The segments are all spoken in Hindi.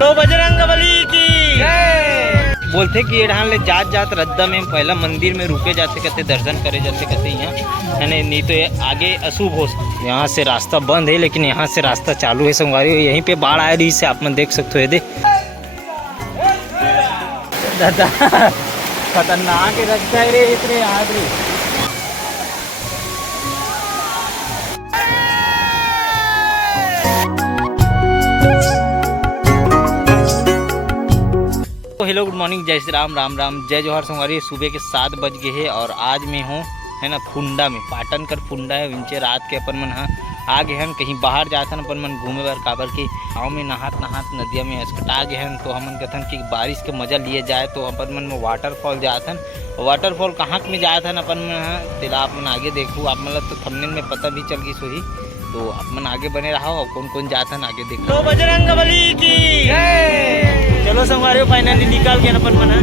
तो बजरंगबली की बोलते कि ये ले जात जात रद्दा में पहला मंदिर में रुके जाते कहते दर्शन करे जाते कहते यहाँ नहीं तो ये आगे अशुभ हो। यहाँ से रास्ता बंद है लेकिन यहाँ से रास्ता चालू है संगवारी। यहीं पे बाढ़ आ रही से आप मन देख सकते हो। दे दादा खतरनाक रद्दा है रे इतने यहाँ रे। हेलो गुड मॉर्निंग, जय श्री राम, राम राम, जय जोहर संगवारी। सुबह के 7 बज गए हैं और आज मैं हूँ है ना फुंडा में। पाटन कर फुंडा है विंचे रात के अपन मन आ गए हैं कहीं बाहर जाते हैं अपन मन घूमे बर काबर की गाँव में नहात नदिया में अस्कटा गए हैं। तो हमन कहते हैं कि बारिश के मजा लिए जाए तो अपन मन में वाटरफॉल जाते हैं। वाटरफॉल कहाँ में जाते हैं अपन मन तेला आप मन आगे देखूँ। आप मतलब तो थंबनेल में पता भी चल गई सोही। तो आप मन आगे बने रहो और कौन कौन जाता है आगे देखो। तो बजरंगबली की चलो संगवारी फाइनली निकाल के अपन मना।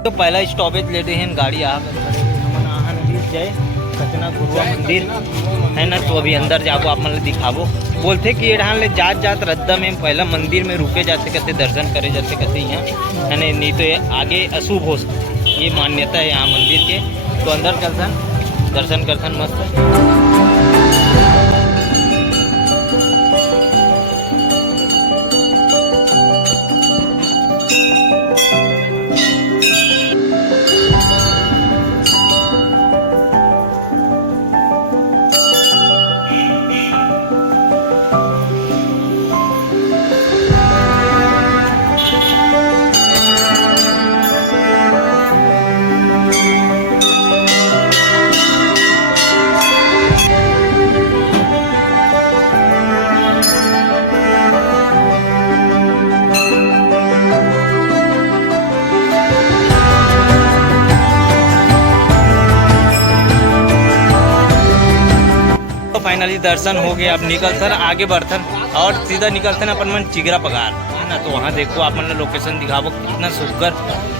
तो पहला स्टॉपेज लेते हैं गाड़ी आ जय सचना गुरुआ मंदिर है ना। तो अभी अंदर जाबो आप मतलब दिखाबो। बोलते कि ये ले जात जात रद्दा में पहला मंदिर में रुके जाते कहते दर्शन करे जाते कहते यहाँ है नहीं तो ये आगे अशुभ हो। ये मान्यता है यहाँ मंदिर के। तो अंदर चलतन दर्शन करतन मस्त। फाइनली दर्शन हो गए। अब निकलते आगे बढ़तन और सीधा निकलते अपन मन चिगरा पगार है ना। तो वहाँ देखो आप मतलब लोकेशन दिखाबो कितना सुंदर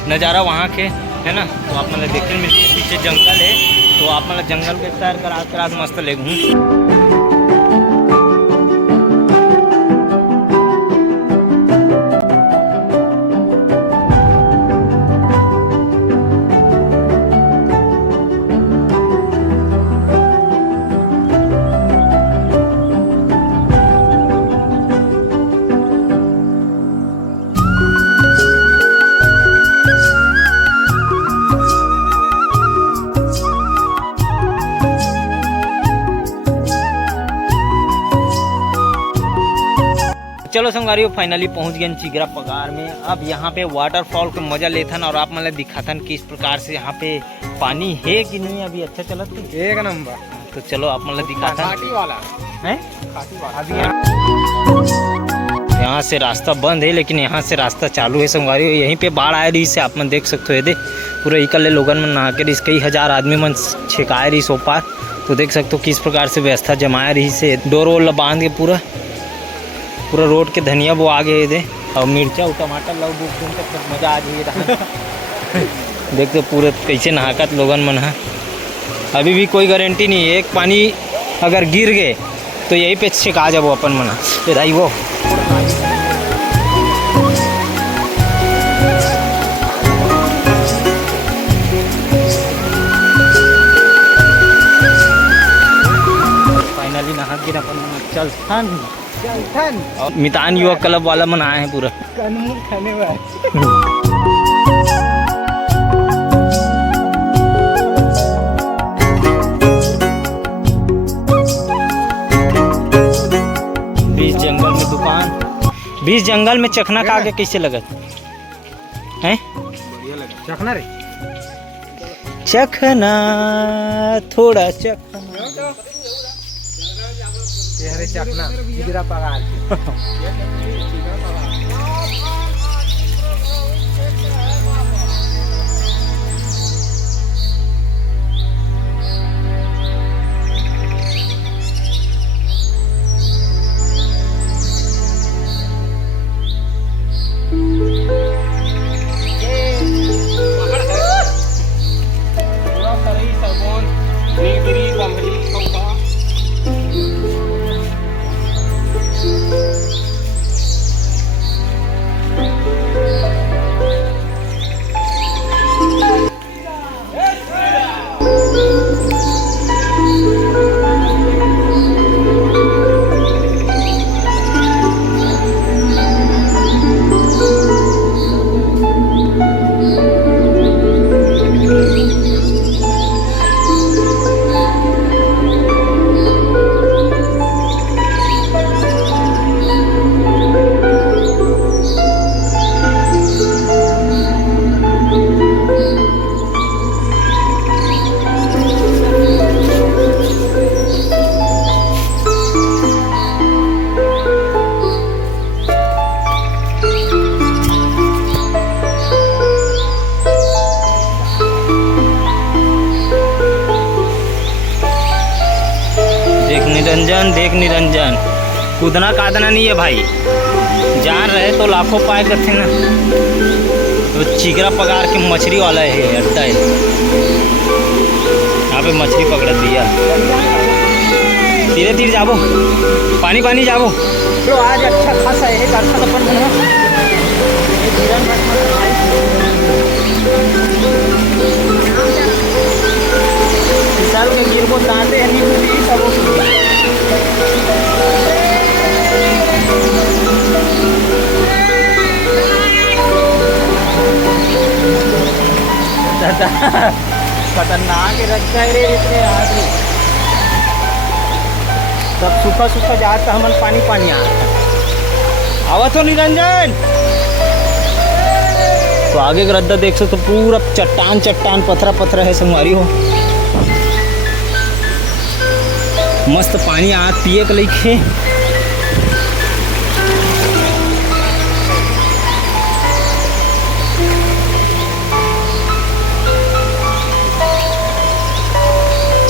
नज़ारा वहाँ के है ना। तो आप मतलब देखने मिलती है पीछे जंगल है। तो आप मतलब जंगल के सैर करात मस्त ले घूम। चलो संगवारी फाइनली पहुंच गए चिगरा पगार में। अब यहाँ पे वाटरफॉल का मजा लेथन और आप मतलब दिखाथन किस प्रकार से यहाँ पे पानी है कि नहीं। अभी अच्छा चलत एक नंबर। तो चलो आप मतलब दिखाथन वाला है। यहाँ से रास्ता बंद है लेकिन यहाँ से रास्ता चालू है संगवारी। यहीं पे बाढ़ आ रही से आप मन देख सकते हो। दे पूरा इकल्ले लोगन मन नहा के कई हजार आदमी मन छेकाए रही सो पार। तो देख सकते हो किस प्रकार से व्यवस्था जमाया रही से डोर वोर बांध के पूरा रोड के धनिया वो आ गए दे और मिर्चा और टमाटर लव दूध तक मजा आ जाइए। देखते पूरे कैसे नहाकत लोगन मन है। अभी भी कोई गारंटी नहीं है। एक पानी अगर गिर गए तो यही पे छिका जाबो अपन मन भाई वो। फाइनली नहा गिर अपन मन चलथन। और मितान युवा क्लब वाला मन आए हैं पूरा खाने बीच जंगल में दुकान, बीच जंगल में चखना खा के कैसे लगत हैं? चखना रे चखना थोड़ा चखना ये चखना चिगरा पगार निरंजन देख निरंजन, कूदना कादना नहीं है भाई, जान रहे तो लाखों पाए करते ना। तो चिगरा पगार के मछली वाला है अड्डा है, यहाँ पे मछली पकड़ दिया। धीरे धीरे जाबो, पानी पानी जाबो। तो आज अच्छा खासा है दर्शन अपन बना चल के गिर को ताते हैं नहीं पूरी सब खतरनाक रखा है रे इतने आदमी सब सूखा सूखा जाता हमन पानी पानी आवत हो निरंजन। तो आगे का रद्दा देख सकते तो पूरा चट्टान चट्टान पत्थरा पत्थरा है संगवारी हो। मस्त पानी आ पिए के लिखे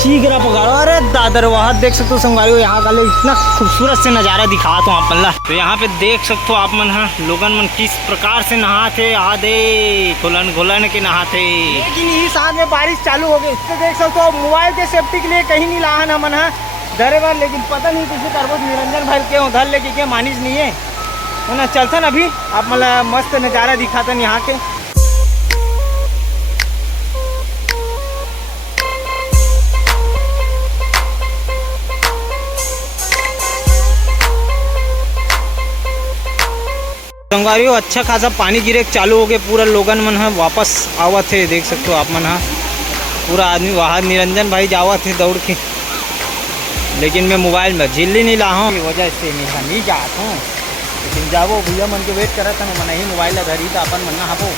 चीगरा पकड़ो। अरे दादर वहाँ देख सकते हो संगवारी हो, यहाँ का इतना खूबसूरत से नज़ारा दिखा तो आप ला। तो यहाँ पे देख सकते हो आप मन हाँ लोगन मन किस प्रकार से नहाते आधे घुलन घुलन के नहाते। लेकिन इस साथ में बारिश चालू हो गई, इससे देख सकते हो मोबाइल के सेफ्टी के लिए कहीं नहीं लाहन हमन हाँ डरे बार। लेकिन पता नहीं किसी तरबूज निरंजन भाई के उधर लेके के मानिस नहीं है ना। चलता अभी आप मतलब मस्त नज़ारा दिखाते यहाँ के। संगवारियों अच्छा खासा पानी गिरे चालू हो गए, पूरा लोगन मन है वापस आवत थे। देख सकते हो आप मन हाँ पूरा आदमी वहाँ निरंजन भाई जावत थे दौड़ के। लेकिन मैं मोबाइल में झिल्ली नहीं ला हूँ की वजह से नहीं जात हूँ। लेकिन जाबो भैया मन के वेट करा था मन ही मोबाइल धरी तो अपन मन हबो।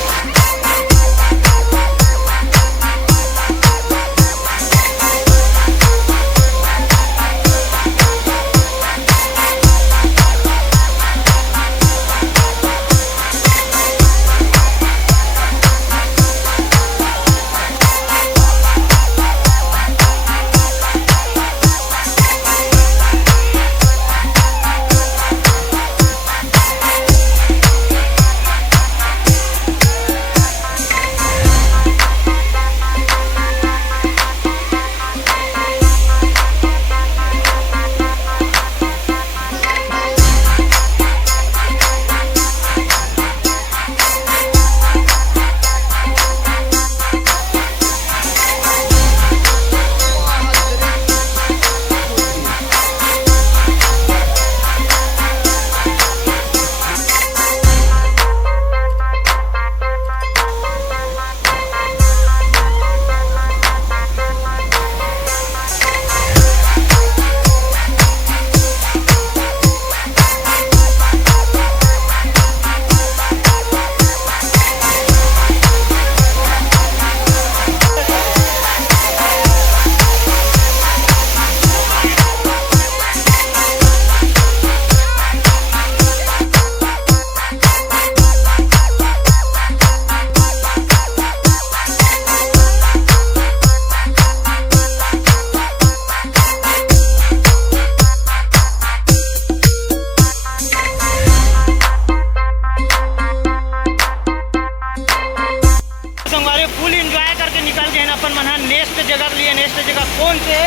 फुल एंजॉय करके निकल गए ना अपन मन नेक्स्ट जगह के लिए। नेक्स्ट जगह कौन से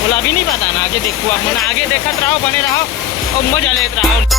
बोला अभी नहीं पता ना, आगे देखो आप मन आगे देखते रहो बने रहो और मजा लेते रहो।